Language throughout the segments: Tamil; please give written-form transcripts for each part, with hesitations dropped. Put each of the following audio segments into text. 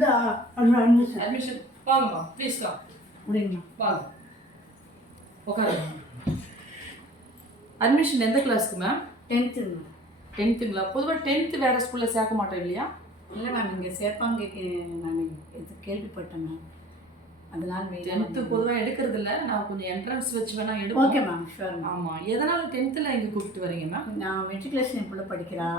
வந்து அட்மிஷன். அட்மிஷன் வாங்கம்மா, ப்ளீஸ் கம். முடியுமா? வாங்க உட்காருங்க. அட்மிஷன் எந்த கிளாஸ்க்கு மேம்? 10th ma'am. 10th பொதுவாக 10th வேறு ஸ்கூலில் சேர்க்க மாட்டோம் இல்லையா? இல்லை மேம், இங்கே சேர்ப்பாங்க நான் இது கேள்விப்பட்டேன் மேம். அதனால் 10th பொதுவாக எடுக்கிறது இல்லை, நான் கொஞ்சம் என்ட்ரன்ஸ் வச்சு வேணா எடுப்போம். Okay ma'am, sure ma'am. ஆமாம், எதனால் 10th இங்கே கூப்பிட்டு வரீங்க மேம்? நான் மெட்ரிகுலேஷன் இப்போ படிக்கிறா,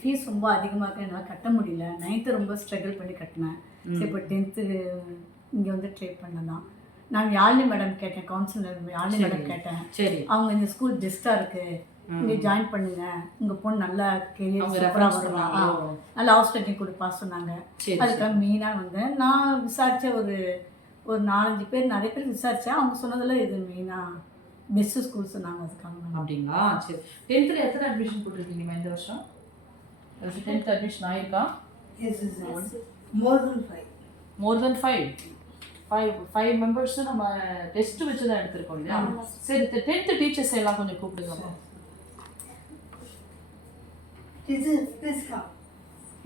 ஃபீஸ் ரொம்ப அதிகமாக இருக்கு, என்னால் கட்ட முடியல. 9th ரொம்ப ஸ்ட்ரகிள் பண்ணி கட்டினேன். சரி, இப்போ 10th இங்கே வந்து ட்ரை பண்ணதான். நான் யாழினி மேடம் கேட்டேன், கவுன்சிலர் யாழினி மேடம் கேட்டேன். சரி, அவங்க இந்த ஸ்கூல் பெஸ்ட்டாக இருக்குது, இங்கே ஜாயின் பண்ணுங்க, உங்கள் பொண்ணு நல்லா கெரியர் சூப்பராக வருவாங்க, நல்லா ஹாஸ்டலிங் கொடுப்பா சொன்னாங்க. அதுக்காக மெயினாக வந்தேன். நான் விசாரித்த ஒரு 4-5 பேர், நிறைய பேர் விசாரித்தேன். அவங்க சொன்னதில் இது மெயினாக பெஸ்ட்டு ஸ்கூல் சொன்னாங்க. அதுக்காக அப்படிங்களா? சரி, 10th எத்தனை அட்மிஷன் போட்டிருக்கீங்கம்மா இந்த வருஷம்? 10th அட்மிஷன் ஆயிருக்கா? மோர் தென் 5 மெம்பர்ஸும் நம்ம டெஸ்ட் வச்சு தான் எடுத்திருக்கோம் இல்லையா? சரி, 10th டீச்சர்ஸ் எல்லாம் கொஞ்சம் கூப்பிடுங்க.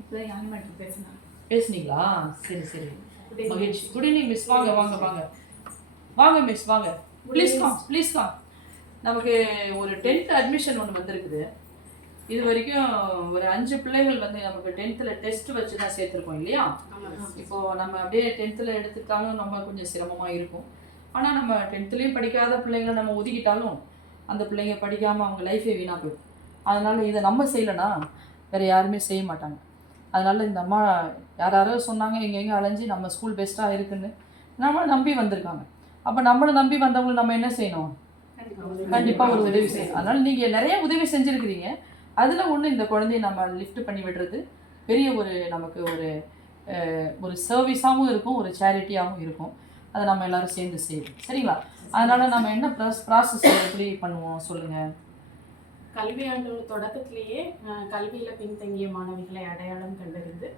இப்போ யார் மட்டும் பேசுனீங்களா? சரி சரி, மகிழ்ச்சி. Good evening miss. வாங்க வாங்க வாங்க வாங்க மிஸ், வாங்க. Please come. நமக்கு ஒரு 10th அட்மிஷன் ஒன்று வந்திருக்குது. இது வரைக்கும் ஒரு 5 பிள்ளைகள் வந்து நமக்கு 10th டெஸ்ட் வச்சு தான் சேர்த்துருக்கோம் இல்லையா? இப்போது நம்ம அப்படியே 10th எடுத்துட்டாலும் நம்ம கொஞ்சம் சிரமமாக இருக்கும். ஆனால் நம்ம 10th படிக்காத பிள்ளைங்களை நம்ம ஒதுக்கிட்டாலும் அந்த பிள்ளைங்க படிக்காமல் அவங்க லைஃபே வீணாக போயிடும். அதனால் இதை நம்ம செய்யலைன்னா வேறு யாருமே செய்ய மாட்டாங்க. அதனால் இந்த அம்மா யாரோ சொன்னாங்க, எங்கெங்கே அலைஞ்சி நம்ம ஸ்கூல் பெஸ்ட்டாக இருக்குன்னு நம்மளை நம்பி வந்திருக்காங்க. அப்போ நம்மளை நம்பி வந்தவங்களை நம்ம என்ன செய்யணும்? கண்டிப்பாக ஒரு உதவி செய்யணும். அதனால் நீங்கள் நிறைய உதவி செஞ்சுருக்கிறீங்க. அதில் ஒன்று இந்த குழந்தைய நம்ம லிஃப்ட் பண்ணி விடுறது பெரிய நமக்கு ஒரு சர்வீஸாகவும் இருக்கும், ஒரு சேரிட்டியாகவும் இருக்கும். அதை நம்ம எல்லோரும் சேர்ந்து செய்வோம். சரிங்களா? அதனால் நம்ம என்ன ப்ராசஸ் எப்படி பண்ணுவோம் சொல்லுங்கள். கல்வியாண்டோட தொடக்கத்திலேயே கல்வியில் பின்தங்கிய மாணவிகளை அடையாளம் கண்டறிந்து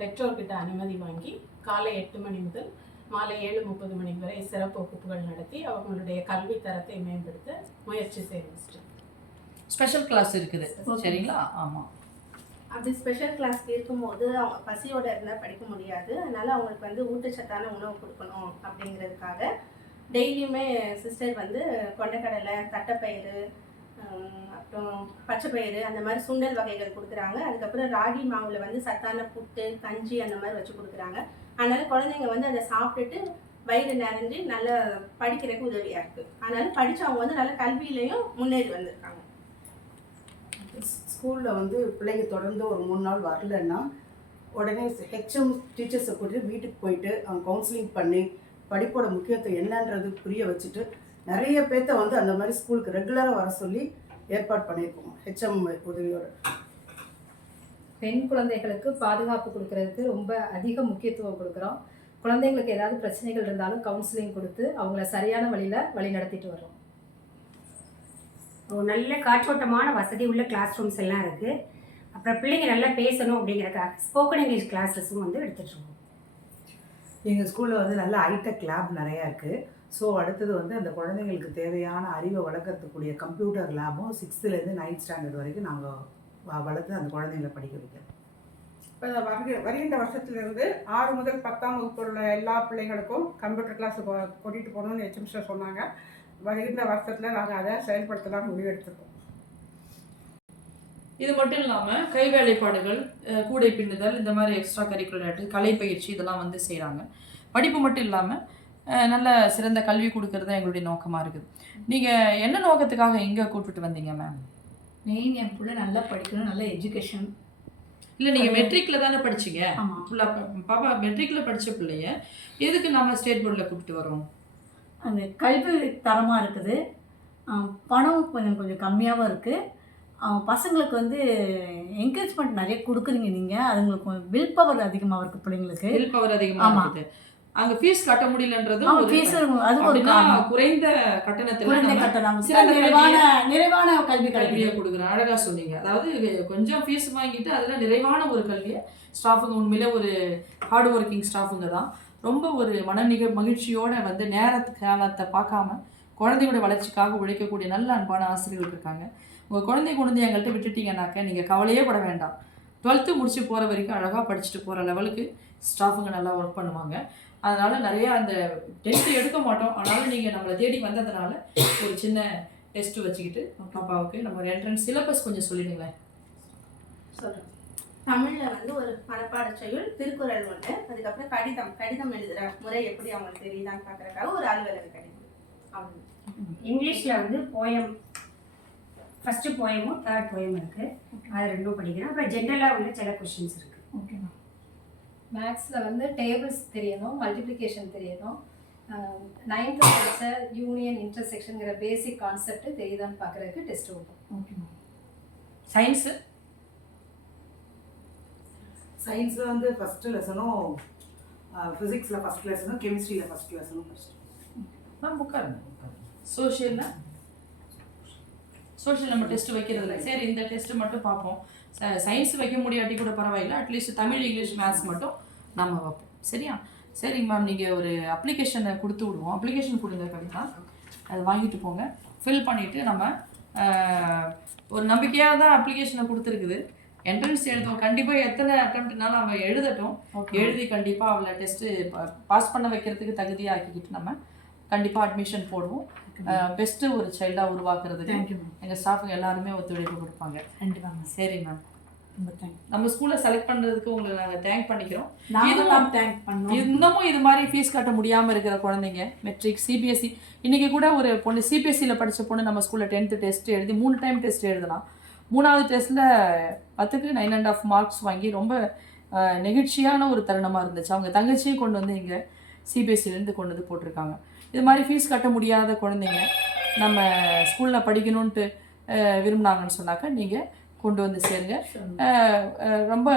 பெற்றோர்கிட்ட அனுமதி வாங்கி காலை 8 மணி முதல் மாலை 7:30 மணி வரை சிறப்பு வகுப்புகள் நடத்தி அவங்களுடைய கல்வி தரத்தை மேம்படுத்த முயற்சி செய்ய ஸ்பெஷல் கிளாஸ் இருக்குது. சரிங்களா? ஆமாம், அப்படி ஸ்பெஷல் கிளாஸ் இருக்கும்போது அவங்க பசியோடு இருந்தால் படிக்க முடியாது. அதனால் அவங்களுக்கு வந்து ஊட்டச்சத்தான உணவு கொடுக்கணும் அப்படிங்கிறதுக்காக டெய்லியுமே சிஸ்டர் வந்து கொண்டைக்கடலை, தட்டைப்பயிறு, அப்புறம் பச்சைப்பயிறு, அந்த மாதிரி சுண்டல் வகைகள் கொடுக்குறாங்க. அதுக்கப்புறம் ராகி மாவில் வந்து சத்தான புட்டு, கஞ்சி அந்த மாதிரி வச்சு கொடுக்குறாங்க. அதனால் குழந்தைங்க வந்து அதை சாப்பிட்டுட்டு வயிறு நிறைஞ்சு நல்லா படிக்கிறதுக்கு உதவியாக இருக்குது. அதனால் படித்தவங்க வந்து நல்ல கல்வியிலையும் முன்னேறி வந்திருக்காங்க. ஸ்கூலில் வந்து பிள்ளைங்க தொடர்ந்து ஒரு 3 நாள் வரலன்னா உடனே ஹெச்எம் டீச்சர்ஸை கூட்டிட்டு வீட்டுக்கு போயிட்டு அவங்க கவுன்சிலிங் பண்ணி படிப்போட முக்கியத்துவம் என்னன்றது புரிய வச்சுட்டு நிறைய பேர்த்த வந்து அந்த மாதிரி ஸ்கூலுக்கு ரெகுலராக வர சொல்லி ஏற்பாடு பண்ணியிருக்கோம் ஹெச்எம் உதவியோடு. பெண் குழந்தைகளுக்கு பாதுகாப்பு கொடுக்கறதுக்கு ரொம்ப அதிக முக்கியத்துவம் கொடுக்குறோம். குழந்தைங்களுக்கு ஏதாவது பிரச்சனைகள் இருந்தாலும் கவுன்சிலிங் கொடுத்து அவங்கள சரியான வழி நடத்திட்டு வரோம். நல்ல காற்றோட்டமான வசதி உள்ள கிளாஸ் ரூம்ஸ் எல்லாம் இருக்குது. அப்புறம் பிள்ளைங்க நல்லா பேசணும் அப்படிங்கிறக்காக ஸ்போக்கன் இங்கிலீஷ் கிளாஸஸும் வந்து எடுத்துகிட்ருக்கோம். எங்கள் ஸ்கூலில் வந்து நல்ல ஹைடெக் லேப் நிறையா இருக்குது. ஸோ அடுத்தது வந்து அந்த குழந்தைங்களுக்கு தேவையான அறிவை வளர்க்கறதுக்கூடிய கம்ப்யூட்டர் லேபும் 6th 9th ஸ்டாண்டர்ட் வரைக்கும் நாங்கள் வளர்த்து அந்த குழந்தைங்களை படிக்க வைக்கிறோம். இப்போ வருகின்ற வருஷத்துலேருந்து 6 முதல் 10ஆம் வகுப்பு உள்ள எல்லா பிள்ளைங்களுக்கும் கம்ப்யூட்டர் கிளாஸ் கூட்டிகிட்டு போகணும்னு ஹெச்எம் சார் சொன்னாங்க. வருகின்ற வருஷத்தில் நாங்கள் அதை செயல்படுத்தலாம் முடிவெடுத்திருக்கோம். இது மட்டும் இல்லாமல் கை வேலைப்பாடுகள், கூடை பின்னுதல், இந்த மாதிரி எக்ஸ்ட்ரா கரிக்குலர் கலை பயிற்சி இதெல்லாம் வந்து செய்கிறாங்க. படிப்பு மட்டும் இல்லாமல் நல்ல சிறந்த கல்வி கொடுக்கறது தான் எங்களுடைய நோக்கமாக இருக்குது. நீங்கள் என்ன நோக்கத்துக்காக எங்கே கூப்பிட்டு வந்தீங்க மேம்? மெயின் என் பிள்ளை நல்லா படிக்கணும், நல்ல எஜுகேஷன். இல்லை, நீங்கள் மெட்ரிக்கில் தானே படிச்சிங்க? ஃபுல்லாக பாப்பா மெட்ரிக்கில் படித்த பிள்ளைய எதுக்கு நம்ம ஸ்டேட் போர்டில் கூப்பிட்டு வரோம்? அந்த கல்வி தரமாக இருக்குது, பணம் கொஞ்சம் கம்மியாகவும் இருக்குது. பசங்களுக்கு வந்து என்கரேஜ்மெண்ட் நிறைய கொடுக்குறீங்க நீங்கள். அதுங்களுக்கு வில் பவர் அதிகமாக இருக்குது பிள்ளைங்களுக்கு. வில் பவர் அதிகமாக இருக்குது. அங்கே ஃபீஸ் கட்ட முடியலன்றது குறைந்த கட்டணத்தில் நிறைவான கல்வியை கொடுக்குறேன். அழகாக சொன்னீங்க. அதாவது கொஞ்சம் ஃபீஸ் வாங்கிட்டு அதில் நிறைவான ஒரு கல்வியை ஸ்டாஃபுங்க உண்மையிலே ஒரு ஹார்ட் ஒர்க்கிங் ஸ்டாஃபுங்க தான். ரொம்ப ஒரு மகிழ்ச்சியோடு வந்து நேரத்தை பார்க்காம குழந்தையோட வளர்ச்சிக்காக உழைக்கக்கூடிய நல்ல அன்பான ஆசிரியர்கள் இருக்காங்க. உங்கள் குழந்தைய கொண்டு எங்கள்கிட்ட விட்டுட்டீங்கன்னாக்க நீங்கள் கவலையே பட வேண்டாம். 12th முடிச்சு போகிற வரைக்கும் அழகாக படிச்சுட்டு போகிற லெவலுக்கு ஸ்டாஃபுங்க நல்லா ஒர்க் பண்ணுவாங்க. அதனால் நிறையா அந்த டெஸ்ட்டு எடுக்க மாட்டோம். ஆனாலும் நீங்கள் நம்மளை தேடி வந்ததுனால ஒரு சின்ன டெஸ்ட்டு வச்சுக்கிட்டு பாப்பாவுக்கு நம்ம ஒரு என்ட்ரன்ஸ் சிலபஸ் கொஞ்சம் சொல்லிடுங்களேன். சொல்கிறேன். தமிழில் வந்து ஒரு மனப்பாட செய்யுள், திருக்குறள் ஒன்று, அதுக்கப்புறம் கடிதம் எழுதுகிற முறை எப்படி அவங்களுக்கு தெரியுதான்னு பார்க்குறதுக்காக ஒரு அலுவலக கடிதம். அவங்க இங்கிலீஷில் வந்து போயம், ஃபஸ்ட்டு போயமும் 3rd போயம் இருக்குது, அது 2 படிக்கிறேன். அப்புறம் ஜென்ரலாக உள்ள சில கொஷின்ஸ் இருக்குது. ஓகேண்ணா. மேக்ஸில் வந்து டேபிள்ஸ் தெரியணும், மல்டிப்ளிகேஷன் தெரியணும், 9th படித்த யூனியன் இன்டர்செக்ஷனுங்கிற பேசிக் கான்செப்ட் தெரியுதான்னு பார்க்குறதுக்கு டெஸ்ட் வைப்போம். ஓகேண்ணா. சயின்ஸு சயின்ஸில் வந்து ஃபஸ்ட்டு லெசனும், ஃபிசிக்ஸில் ஃபஸ்ட் லெசனும், கெமிஸ்ட்ரியில் ஃபஸ்ட் லெசனும் ஃபஸ்ட்டு. உட்காருங்க. சோஷியல்னா சோஷியல் நம்ம டெஸ்ட் வைக்கிறதில்ல. சரி, இந்த டெஸ்ட்டு மட்டும் பார்ப்போம். சயின்ஸ் வைக்க முடியாட்டி கூட பரவாயில்ல, அட்லீஸ்ட் தமிழ், இங்கிலீஷ், மேத்ஸ் மட்டும் நம்ம வைப்போம். சரியா? சரிங்க மேம், நீங்கள் ஒரு அப்ளிகேஷனை கொடுத்து விடுவோம். அப்ளிகேஷன் கொடுங்க கவிதா, அதை வாங்கிட்டு போங்க. ஃபில் பண்ணிவிட்டு நம்ம ஒரு நம்பிக்கையாக தான் அப்ளிகேஷனை கொடுத்துருக்குது. என்ட்ரன்ஸ் எழுதுவோம். கண்டிப்பாக எத்தனை அட்டம்ப்ட்னாலும் அவன் எழுதட்டும். எழுதி கண்டிப்பாக அவளை டெஸ்ட்டு பாஸ் பண்ண வைக்கிறதுக்கு தகுதியாக ஆக்கிக்கிட்டு நம்ம கண்டிப்பாக அட்மிஷன் போடுவோம். பெஸ்ட்டு ஒரு சைல்டாக உருவாக்குறதுக்கு எங்கள் ஸ்டாஃபுங்க எல்லாருமே ஒத்துழைப்பு கொடுப்பாங்க. கண்டிப்பாங்க. சரி மேம், ரொம்ப தேங்க்ஸ். நம்ம ஸ்கூலை செலக்ட் பண்ணுறதுக்கு உங்களை நாங்கள் தேங்க் பண்ணிக்கிறோம். இன்னமும் இது மாதிரி ஃபீஸ் கட்ட முடியாமல் இருக்கிற குழந்தைங்க, மெட்ரிக், சிபிஎஸ்சி, இன்றைக்கி கூட ஒரு பொண்ணு சிபிஎஸ்சியில் படித்த பொண்ணு நம்ம ஸ்கூலில் 10th டெஸ்ட் எழுதி 3 டைம் டெஸ்ட் எழுதுனா 3வது டெஸ்ட்டில் 10க்கு 9.5 மார்க்ஸ் வாங்கி ரொம்ப நெகிழ்ச்சியான ஒரு தருணமாக இருந்துச்சு. அவங்க தங்கச்சியும் கொண்டு வந்து இங்கே சிபிஎஸ்சிலேருந்து கொண்டு வந்து போட்டிருக்காங்க. இது மாதிரி ஃபீஸ் கட்ட முடியாத குழந்தைங்க நம்ம ஸ்கூலில் படிக்கணுன்ட்டு விரும்பினாங்கன்னு சொன்னாக்கா நீங்கள் கொண்டு வந்து சேருங்க. ரொம்ப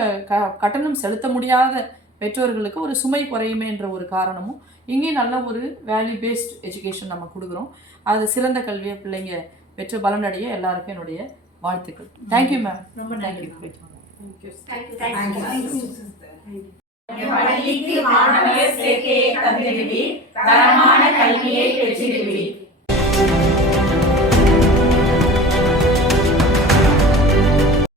கட்டணம் செலுத்த முடியாத பெற்றோர்களுக்கு ஒரு சுமை குறையுமேன்ற ஒரு காரணமும் இங்கேயும் நல்ல ஒரு வேல்யூ பேஸ்ட் எஜுகேஷன் நம்ம கொடுக்குறோம். அது சிறந்த கல்வியை பிள்ளைங்க பெற்று பலனடைய எல்லாருக்கும் என்னுடைய வாழ்த்துக்கள். Thank you ma'am. ரொம்ப தேங்க்யூ. பள்ளிக்கு மாணவியர் சேர்க்கையை தந்திடுவீர், தரமான கல்வியை பெற்றிடுவீர்.